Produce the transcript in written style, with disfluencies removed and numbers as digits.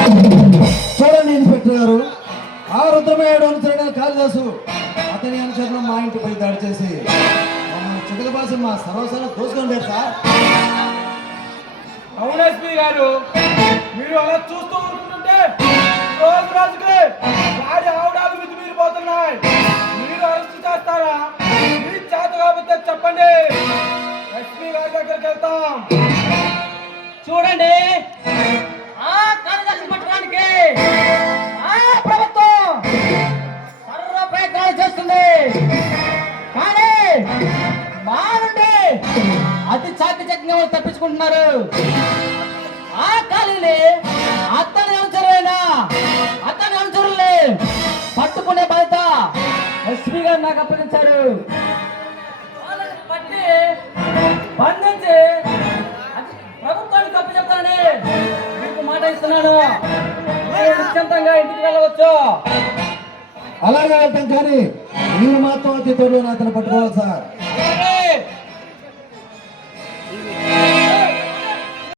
చూడండి ఇన్స్పెక్టర్ గారు, ఆ రుద్రమేయుడు అనుచరుడైన కాళిదాసు అతని అనుచరులు మా ఇంటిపై దాడి చేసి మమ్మల్ని చితక బాసి మా సర్వస్వాలు దోసుకుంటారు సార్. అవును ఎస్పీ గారు, మీరు అలా చూస్తూ ఉంటుంటే రోజు రోజుకి వారి ఆవుడాలు మితిమీరిపోతున్నాయి. మీరు అరెస్ట్ చేస్తారా? మీ చేత కాకపోతే చెప్పండి, ఎస్పీ గారి దగ్గరికి వెళ్తాం. చూడండి, ఆ కాళిదాసు పట్టడానికి ఆ ప్రభుత్వం సర్వ ప్రయత్నాలు చేస్తుంది. కానీ మా నుండి అతి చాకచక్యంగా తప్పించుకుంటున్నారు. ఆ ఖాళీని అతని అనుచరుల్ని పట్టుకునే బాధ్యత ఎస్పీ గారు నాకు అప్పగించారు. వాళ్ళని పట్టి బంధించి ప్రభుత్వానికి అప్పు చెప్తానని మీకు మాట ఇస్తున్నాను. మీరు నిశ్చింతంగా ఇంటికి వెళ్ళవచ్చు. అలాగే వెళ్తాం, కానీ మీరు మాత్రం అతి త్వరలో అతను పట్టుకోవాలి సార్.